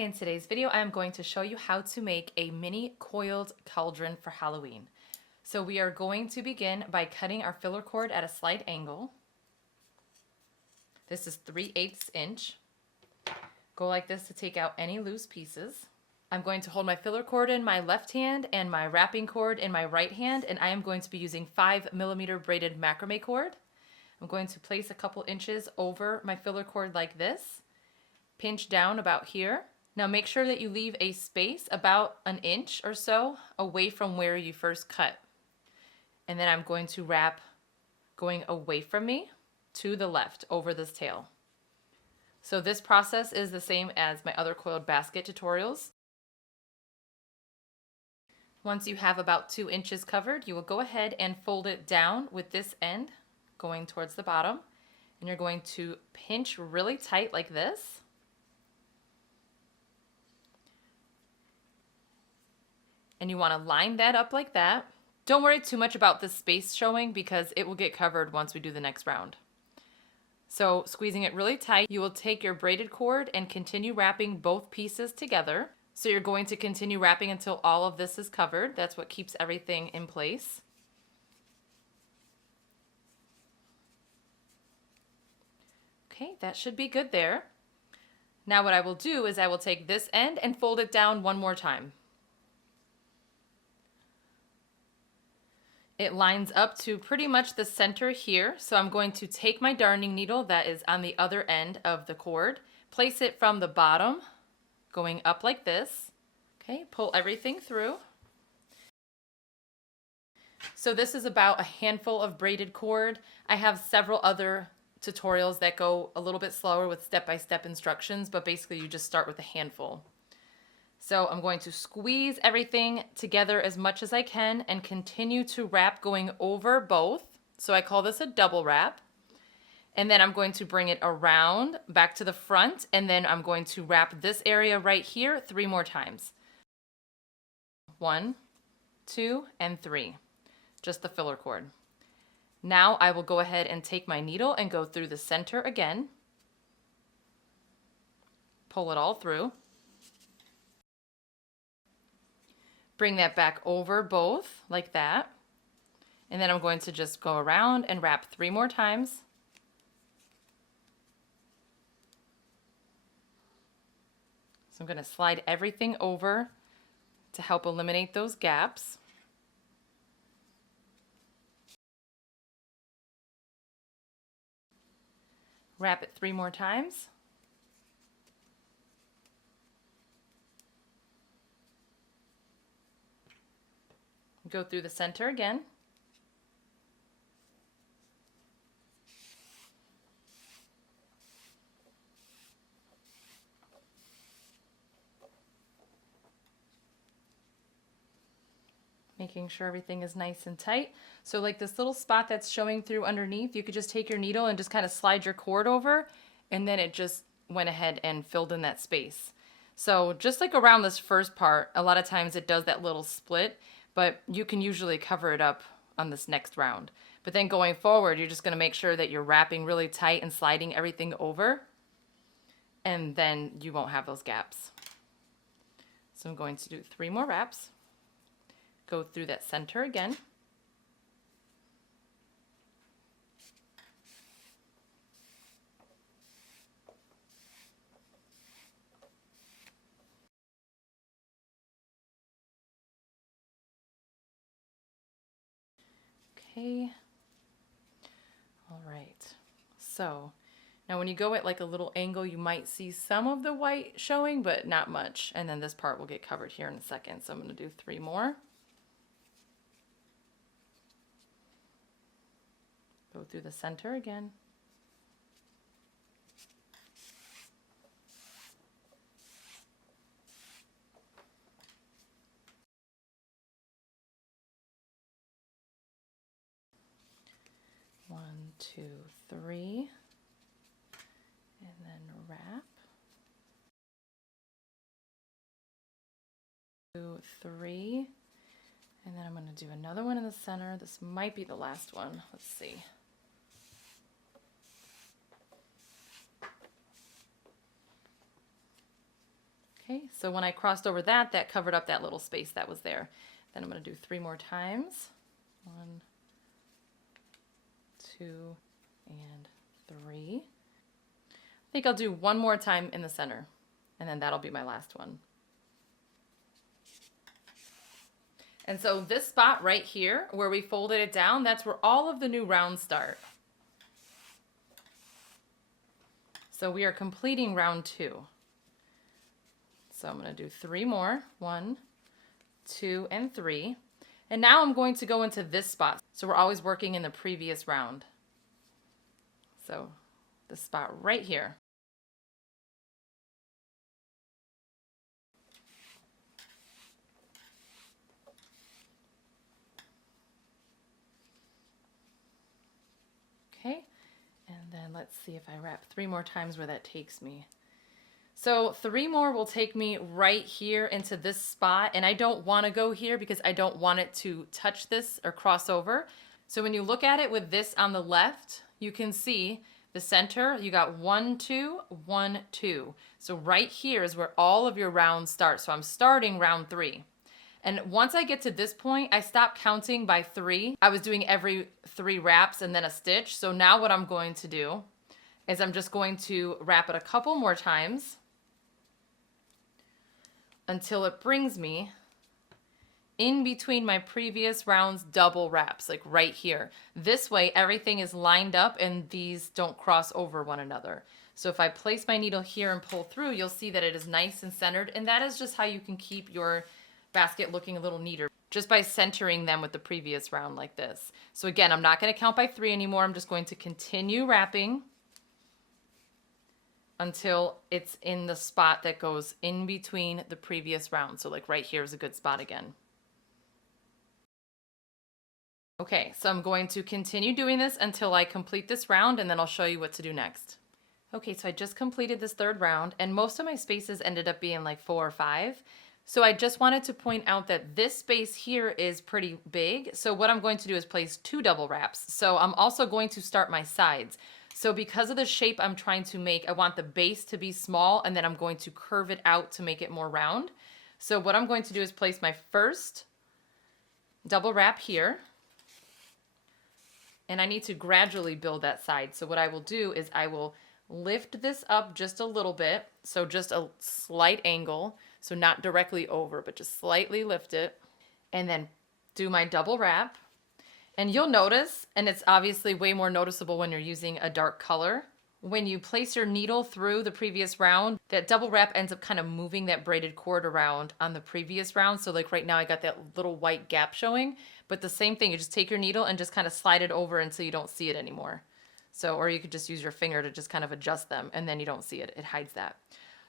In today's video, I'm going to show you how to make a mini coiled cauldron for Halloween. So we are going to begin by cutting our filler cord at a slight angle. This is 3/8 inch. Go like this to take out any loose pieces. I'm going to hold my filler cord in my left hand and my wrapping cord in my right hand, and I am going to be using 5mm braided macrame cord. I'm going to place a couple inches over my filler cord like this, pinch down about here. Now make sure that you leave a space about an inch or so away from where you first cut. And then I'm going to wrap going away from me to the left over this tail. So this process is the same as my other coiled basket tutorials. Once you have about 2 inches covered, you will go ahead and fold it down with this end going towards the bottom. And you're going to pinch really tight like this. And you want to line that up like that. Don't worry too much about this space showing because it will get covered once we do the next round. So squeezing it really tight, you will take your braided cord and continue wrapping both pieces together. So you're going to continue wrapping until all of this is covered. That's what keeps everything in place. Okay, that should be good there. Now what I will do is I will take this end and fold it down one more time. It lines up to pretty much the center here, so I'm going to take my darning needle that is on the other end of the cord, place it from the bottom, going up like this. Okay, pull everything through. So this is about a handful of braided cord. I have several other tutorials that go a little bit slower with step-by-step instructions, but basically you just start with a handful. So I'm going to squeeze everything together as much as I can and continue to wrap going over both. So I call this a double wrap. And then I'm going to bring it around back to the front, and then I'm going to wrap this area right here 3 more times. 1, 2, and 3. Just the filler cord. Now I will go ahead and take my needle and go through the center again. Pull it all through. Bring that back over both like that. And then I'm going to just go around and wrap 3 more times. So I'm going to slide everything over to help eliminate those gaps. Wrap it 3 more times. Go through the center again. Making sure everything is nice and tight. So like this little spot that's showing through underneath, you could just take your needle and just kind of slide your cord over, and then it just went ahead and filled in that space. So just like around this first part, a lot of times it does that little split, but you can usually cover it up on this next round. But then going forward, you're just going to make sure that you're wrapping really tight and sliding everything over, and then you won't have those gaps. So I'm going to do 3 more wraps. Go through that center again. Okay. All right. So now when you go at like a little angle, you might see some of the white showing, but not much. And then this part will get covered here in a second. So I'm going to do 3 more. Go through the center again. One, 2, 3, and then wrap. 2, 3, and then I'm going to do another one in the center. This might be the last one. Let's see. Okay, so when I crossed over that, that covered up that little space that was there. Then I'm going to do 3 more times. 1, 2, and 3. I think I'll do 1 more time in the center, and then that'll be my last one. And so this spot right here, where we folded it down, that's where all of the new rounds start. So we are completing round 2. So I'm going to do 3 more. 1, 2, and 3. And now I'm going to go into this spot. So we're always working in the previous round. So this spot right here. Okay, and then let's see if I wrap 3 more times where that takes me. So 3 more will take me right here into this spot, and I don't want to go here because I don't want it to touch this or cross over. So when you look at it with this on the left, you can see the center, you got 1, 2, 1, 2. So right here is where all of your rounds start. So I'm starting round 3. And once I get to this point, I stop counting by 3. I was doing every 3 wraps and then a stitch. So now what I'm going to do is I'm just going to wrap it a couple more times until it brings me in between my previous round's double wraps, like right here. This way, everything is lined up and these don't cross over one another. So if I place my needle here and pull through, you'll see that it is nice and centered, and that is just how you can keep your basket looking a little neater, just by centering them with the previous round like this. So again, I'm not going to count by 3 anymore. I'm just going to continue wrapping until it's in the spot that goes in between the previous round. So like right here is a good spot again. Okay, so I'm going to continue doing this until I complete this round, and then I'll show you what to do next. Okay, so I just completed this 3rd round, and most of my spaces ended up being like 4 or 5. So I just wanted to point out that this space here is pretty big. So what I'm going to do is place 2 double wraps. So I'm also going to start my sides. So because of the shape I'm trying to make, I want the base to be small, and then I'm going to curve it out to make it more round. So what I'm going to do is place my first double wrap here. And I need to gradually build that side. So what I will do is I will lift this up just a little bit. So just a slight angle. So not directly over, but just slightly lift it. And then do my double wrap. And you'll notice, and it's obviously way more noticeable when you're using a dark color, when you place your needle through the previous round, that double wrap ends up kind of moving that braided cord around on the previous round. So like right now I got that little white gap showing, but the same thing, you just take your needle and just kind of slide it over until you don't see it anymore. So, or you could just use your finger to just kind of adjust them, and then you don't see it. It hides that.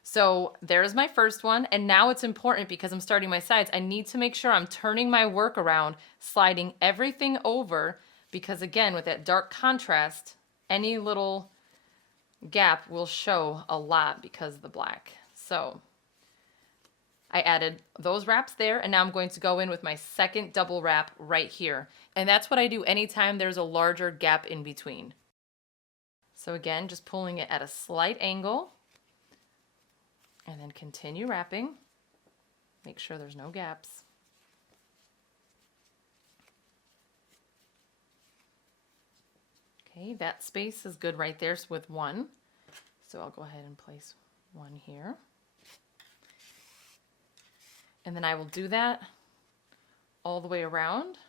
So there's my first one. And now it's important because I'm starting my sides. I need to make sure I'm turning my work around, sliding everything over, because again, with that dark contrast, any little gap will show a lot because of the black. So I added those wraps there, and now I'm going to go in with my second double wrap right here. And that's what I do anytime there's a larger gap in between. So again, just pulling it at a slight angle, and then continue wrapping. Make sure there's no gaps. Okay, that space is good right there with 1. So I'll go ahead and place 1 here. And then I will do that all the way around.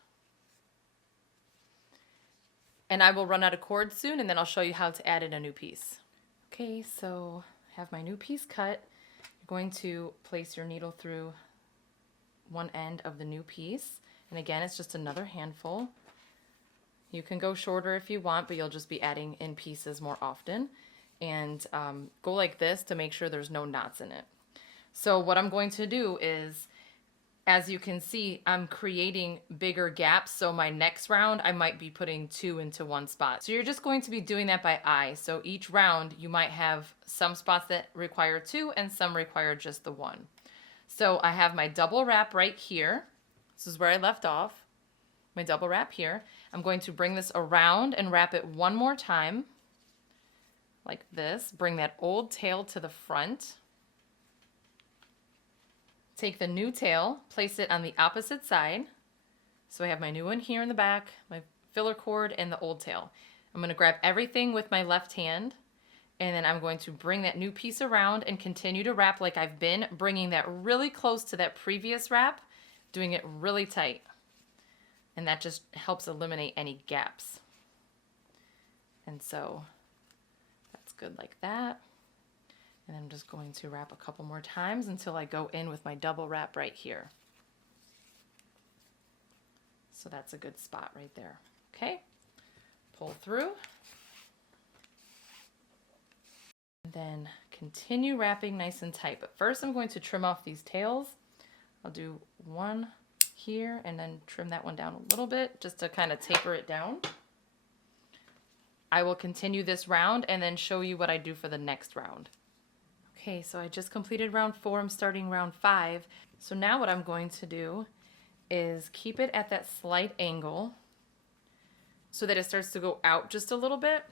And I will run out of cord soon, and then I'll show you how to add in a new piece. Okay, so I have my new piece cut. You're going to place your needle through one end of the new piece. And again, it's just another handful. You can go shorter if you want, but you'll just be adding in pieces more often. And go like this to make sure there's no knots in it. So what I'm going to do is, as you can see, I'm creating bigger gaps. So my next round, I might be putting 2 into one spot. So you're just going to be doing that by eye. So each round, you might have some spots that require 2 and some require just the 1. So I have my double wrap right here. This is where I left off. My double wrap here. I'm going to bring this around and wrap it one more time, like this. Bring that old tail to the front. Take the new tail, place it on the opposite side. So I have my new one here in the back, my filler cord, and the old tail. I'm going to grab everything with my left hand, and then I'm going to bring that new piece around and continue to wrap like I've been, bringing that really close to that previous wrap, doing it really tight. And that just helps eliminate any gaps. And so that's good like that. And I'm just going to wrap a couple more times until I go in with my double wrap right here. So that's a good spot right there. Okay, pull through. And then continue wrapping nice and tight. But first I'm going to trim off these tails. I'll do one here and then trim that one down a little bit just to kind of taper it down. I will continue this round and then show you what I do for the next round. Okay, so I just completed round 4. I'm starting round 5. So now what I'm going to do is keep it at that slight angle so that it starts to go out just a little bit.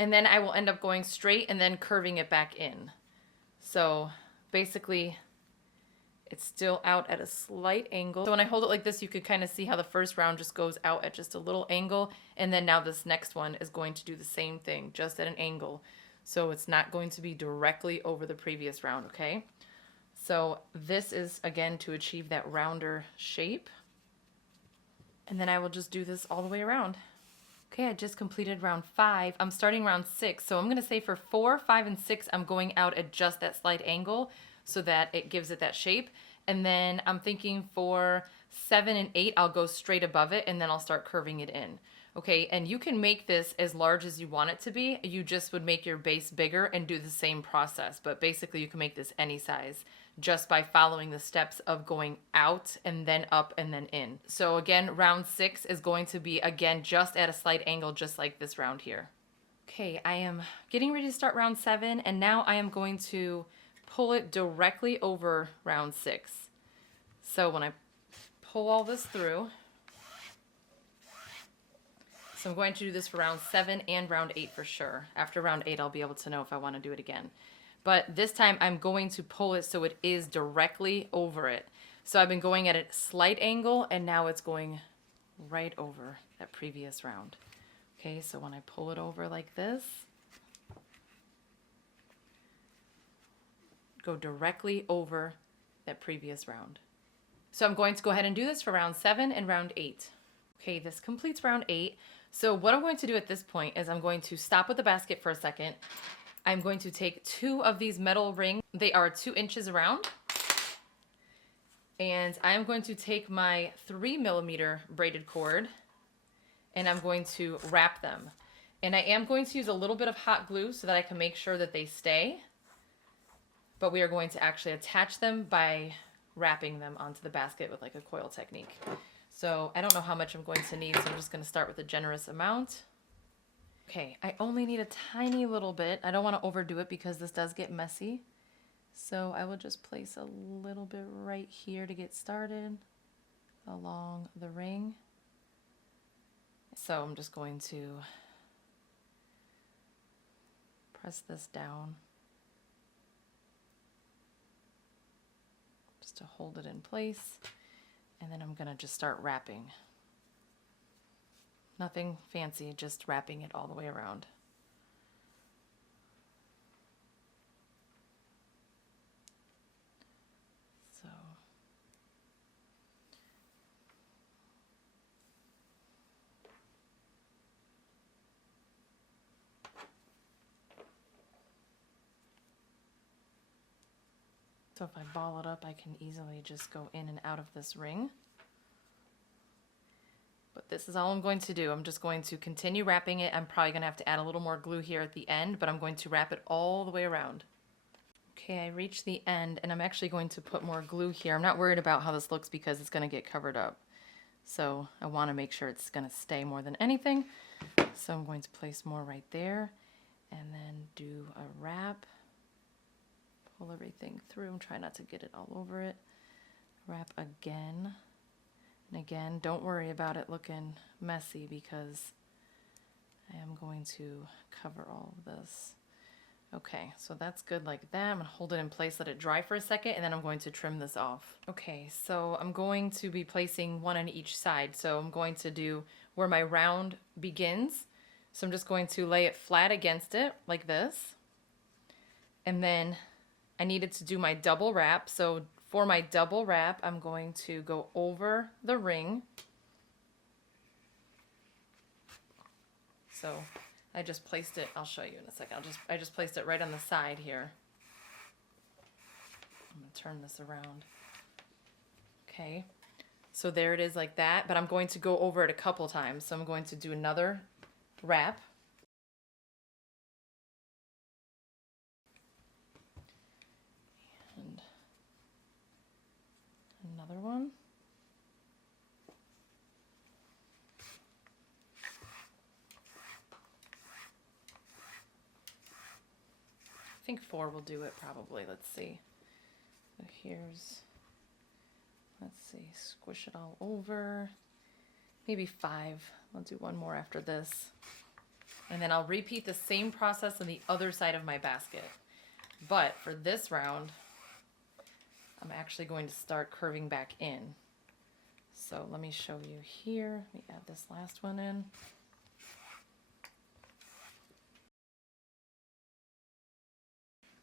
And then I will end up going straight and then curving it back in. So basically it's still out at a slight angle. So when I hold it like this, you could kind of see how the first round just goes out at just a little angle. And then now this next one is going to do the same thing, just at an angle. So it's not going to be directly over the previous round, okay? So this is, again, to achieve that rounder shape. And then I will just do this all the way around. Okay, I just completed round 5. I'm starting round 6. So I'm going to say for 4, 5, and 6, I'm going out at just that slight angle so that it gives it that shape. And then I'm thinking for 7 and 8, I'll go straight above it, and then I'll start curving it in. Okay, and you can make this as large as you want it to be. You just would make your base bigger and do the same process. But basically you can make this any size just by following the steps of going out and then up and then in. So again, round 6 is going to be, again, just at a slight angle, just like this round here. Okay, I am getting ready to start round 7, and now I am going to pull it directly over round 6. So when I pull all this through, so I'm going to do this for round 7 and round 8 for sure. After round 8, I'll be able to know if I want to do it again. But this time I'm going to pull it so it is directly over it. So I've been going at a slight angle, and now it's going right over that previous round. Okay, so when I pull it over like this, go directly over that previous round. So I'm going to go ahead and do this for round 7 and round 8. Okay, this completes round 8. So what I'm going to do at this point is I'm going to stop with the basket for a second. I'm going to take 2 of these metal rings. They are 2 inches around. And I'm going to take my 3mm braided cord, and I'm going to wrap them. And I am going to use a little bit of hot glue so that I can make sure that they stay. But we are going to actually attach them by wrapping them onto the basket with like a coil technique. So I don't know how much I'm going to need, so I'm just going to start with a generous amount. Okay, I only need a tiny little bit. I don't want to overdo it because this does get messy. So I will just place a little bit right here to get started along the ring. So I'm just going to press this down just to hold it in place. And then I'm going to just start wrapping. Nothing fancy, just wrapping it all the way around. So if I ball it up, I can easily just go in and out of this ring. But this is all I'm going to do. I'm just going to continue wrapping it. I'm probably going to have to add a little more glue here at the end, but I'm going to wrap it all the way around. Okay, I reached the end, and I'm actually going to put more glue here. I'm not worried about how this looks because it's going to get covered up. So I want to make sure it's going to stay more than anything. So I'm going to place more right there, and then do a wrap. Pull everything through and try not to get it all over it. Wrap again. And again, don't worry about it looking messy because I am going to cover all of this. Okay, so that's good like that. I'm gonna hold it in place, let it dry for a second, and then I'm going to trim this off. Okay, so I'm going to be placing one on each side. So I'm going to do where my round begins. So I'm just going to lay it flat against it like this. And then I needed to do my double wrap. So for my double wrap, I'm going to go over the ring. So I just placed it, I'll show you in a second. I just placed it right on the side here. I'm gonna turn this around. Okay, so there it is like that, but I'm going to go over it a couple times. So I'm going to do another wrap. And another one. I think 4 will do it probably. Let's see. So here's, let's see, squish it all over. Maybe 5. I'll do one more after this. And then I'll repeat the same process on the other side of my basket. But for this round, I'm actually going to start curving back in. So let me show you here. Let me add this last one in.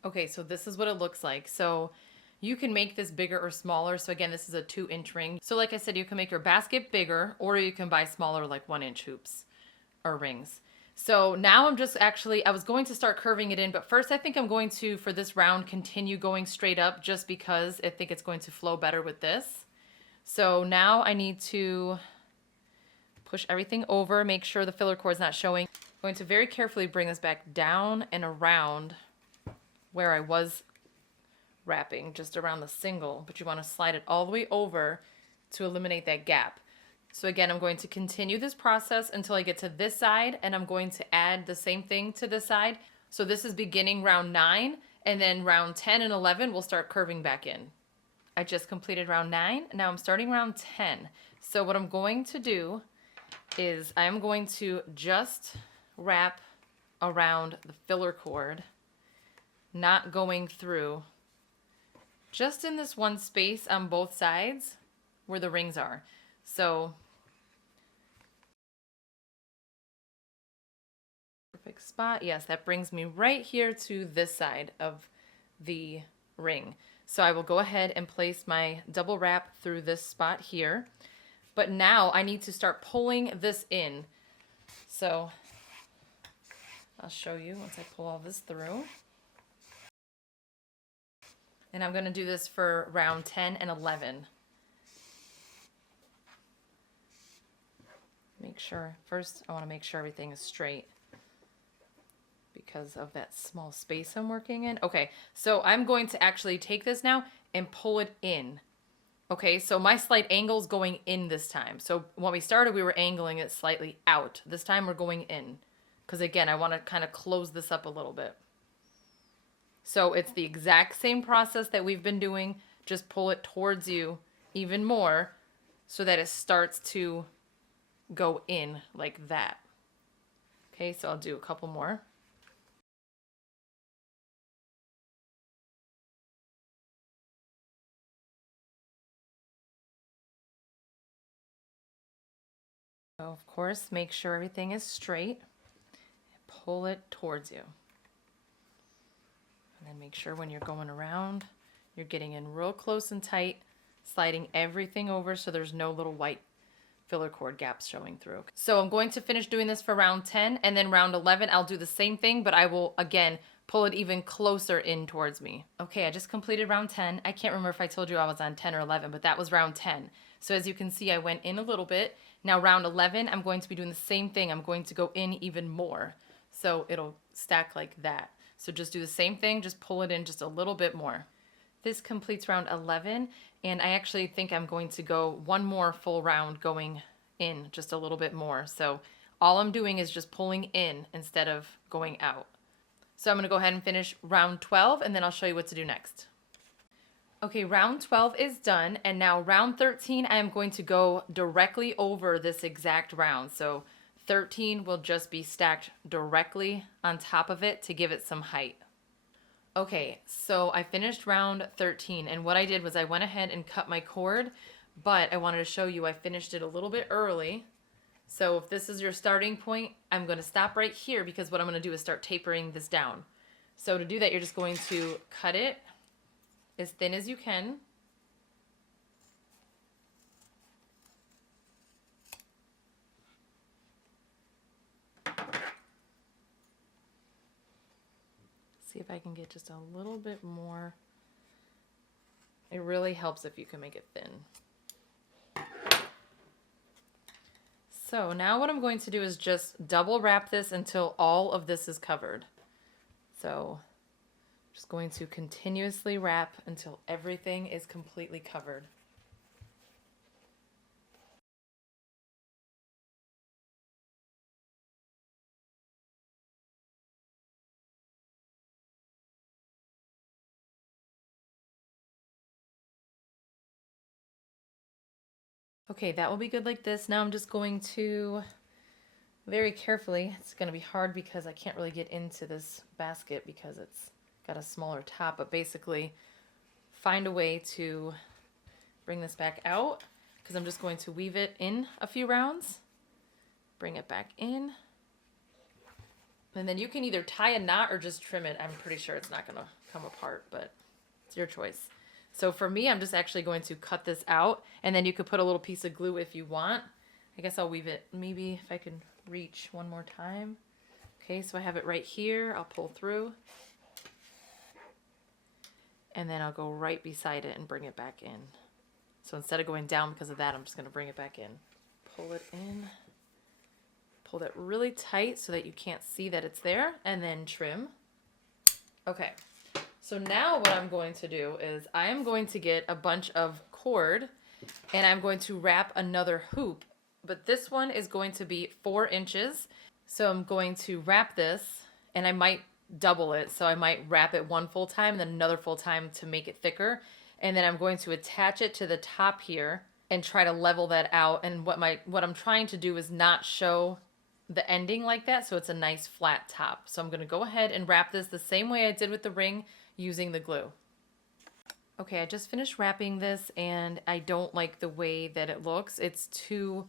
Okay, so this is what it looks like. So you can make this bigger or smaller. So again, this is a 2-inch ring. So like I said, you can make your basket bigger, or you can buy smaller, like 1-inch hoops or rings. So now I'm just actually, I was going to start curving it in, but first I think I'm going to, for this round, continue going straight up just because I think it's going to flow better with this. So now I need to push everything over, make sure the filler cord is not showing. I'm going to very carefully bring this back down and around where I was wrapping, just around the single, but you want to slide it all the way over to eliminate that gap. So again, I'm going to continue this process until I get to this side, and I'm going to add the same thing to this side. So this is beginning round 9, and then round 10 and 11 we'll start curving back in. I just completed round 9, now I'm starting round 10. So what I'm going to do is I'm going to just wrap around the filler cord, not going through, just in this one space on both sides where the rings are. So perfect spot. Yes, that brings me right here to this side of the ring. So I will go ahead and place my double wrap through this spot here. But now I need to start pulling this in. So I'll show you once I pull all this through. And I'm going to do this for round 10 and 11. Make sure, first I want to make sure everything is straight because of that small space I'm working in. Okay, so I'm going to actually take this now and pull it in. Okay, so my slight angle is going in this time. So when we started, we were angling it slightly out. This time we're going in because again, I want to kind of close this up a little bit. So it's the exact same process that we've been doing, just pull it towards you even more so that it starts to go in like that. Okay, so I'll do a couple more. So of course, make sure everything is straight. Pull it towards you. And then make sure when you're going around, you're getting in real close and tight, sliding everything over so there's no little white filler cord gaps showing through. So I'm going to finish doing this for round 10, and then round 11, I'll do the same thing, but I will, again, pull it even closer in towards me. Okay, I just completed round 10. I can't remember if I told you I was on 10 or 11, but that was round 10. So as you can see, I went in a little bit. Now round 11, I'm going to be doing the same thing. I'm going to go in even more. So it'll stack like that. So just do the same thing, just pull it in just a little bit more. This completes round 11, and I actually think I'm going to go one more full round going in just a little bit more. So all I'm doing is just pulling in instead of going out. So I'm going to go ahead and finish round 12, and then I'll show you what to do next. Okay, round 12 is done, and now round 13, I am going to go directly over this exact round. So 13 will just be stacked directly on top of it to give it some height. Okay, so I finished round 13, and what I did was I went ahead and cut my cord, but I wanted to show you I finished it a little bit early. So if this is your starting point, I'm going to stop right here because what I'm going to do is start tapering this down. So to do that, you're just going to cut it as thin as you can. See if I can get just a little bit more. It really helps if you can make it thin. So now what I'm going to do is just double wrap this until all of this is covered. So I'm just going to continuously wrap until everything is completely covered. Okay, that will be good like this. Now I'm just going to very carefully, it's going to be hard because I can't really get into this basket because it's got a smaller top, but basically find a way to bring this back out because I'm just going to weave it in a few rounds, bring it back in, and then you can either tie a knot or just trim it. I'm pretty sure it's not going to come apart, but it's your choice. So for me, I'm just actually going to cut this out, and then you could put a little piece of glue if you want. I guess I'll weave it, maybe if I can reach one more time. Okay, so I have it right here. I'll pull through, and then I'll go right beside it and bring it back in. So instead of going down because of that, I'm just going to bring it back in. Pull it in. Pull that really tight so that you can't see that it's there, and then trim. Okay. So now what I'm going to do is I am going to get a bunch of cord and I'm going to wrap another hoop, but this one is going to be 4 inches. So I'm going to wrap this and I might double it. So I might wrap it one full time and then another full time to make it thicker. And then I'm going to attach it to the top here and try to level that out. And what I'm trying to do is not show the ending like that, so it's a nice flat top. So I'm going to go ahead and wrap this the same way I did with the ring, using the glue. Okay, I just finished wrapping this and I don't like the way that it looks. It's too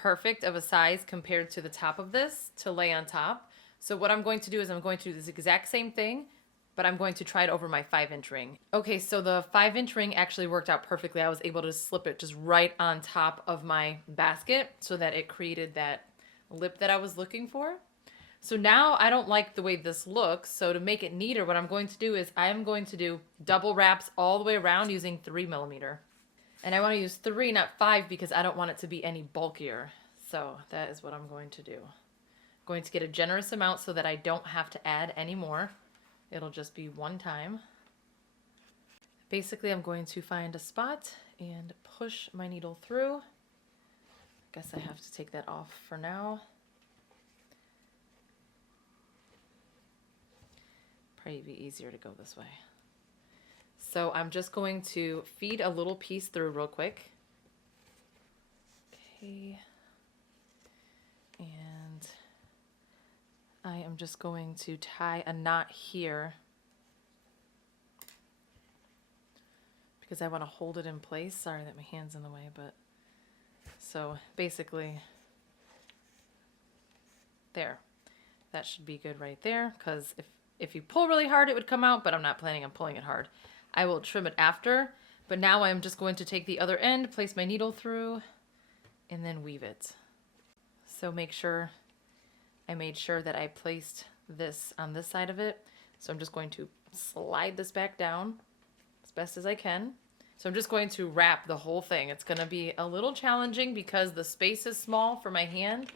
perfect of a size compared to the top of this to lay on top. So what I'm going to do is I'm going to do this exact same thing, but I'm going to try it over my 5-inch ring. Okay, so the 5-inch ring actually worked out perfectly. I was able to slip it just right on top of my basket so that it created that lip that I was looking for. So now I don't like the way this looks, so to make it neater, what I'm going to do is I'm going to do double wraps all the way around using 3mm. And I want to use 3, not 5, because I don't want it to be any bulkier. So that is what I'm going to do. I'm going to get a generous amount so that I don't have to add any more. It'll just be one time. Basically, I'm going to find a spot and push my needle through. I guess I have to take that off for now. Probably be easier to go this way. So I'm just going to feed a little piece through real quick. Okay. And I am just going to tie a knot here because I want to hold it in place. Sorry that my hand's in the way, but so basically there. That should be good right there, because if you pull really hard, it would come out, but I'm not planning on pulling it hard. I will trim it after, but now I'm just going to take the other end, place my needle through, and then weave it. So make sure, I made sure that I placed this on this side of it. So I'm just going to slide this back down as best as I can. So I'm just going to wrap the whole thing. It's going to be a little challenging because the space is small for my hand.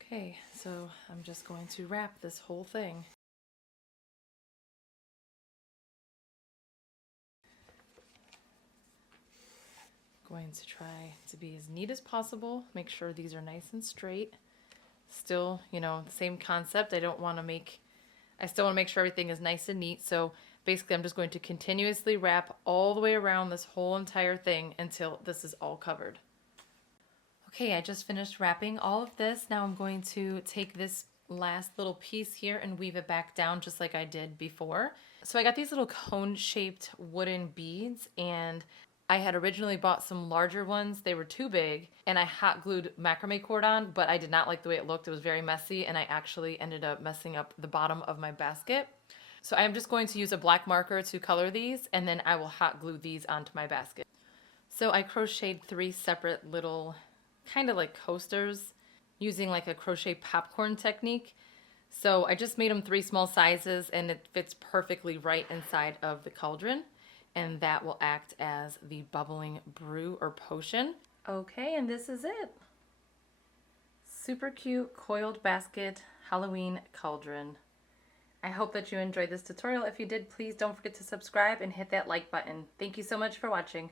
Okay, so I'm just going to wrap this whole thing. Going to try to be as neat as possible. Make sure these are nice and straight. Still, you know, the same concept. I still want to make sure everything is nice and neat. So basically I'm just going to continuously wrap all the way around this whole entire thing until this is all covered. Okay, I just finished wrapping all of this. Now I'm going to take this last little piece here and weave it back down just like I did before. So I got these little cone-shaped wooden beads, and I had originally bought some larger ones. They were too big, and I hot glued macrame cord on, but I did not like the way it looked. It was very messy, and I actually ended up messing up the bottom of my basket. So I'm just going to use a black marker to color these, and then I will hot glue these onto my basket. So I crocheted 3 separate little kind of like coasters using like a crochet popcorn technique. So I just made them 3 small sizes, and it fits perfectly right inside of the cauldron, and that will act as the bubbling brew or potion. Okay, and this is it. Super cute coiled basket Halloween cauldron. I hope that you enjoyed this tutorial. If you did, please don't forget to subscribe and hit that like button. Thank you so much for watching.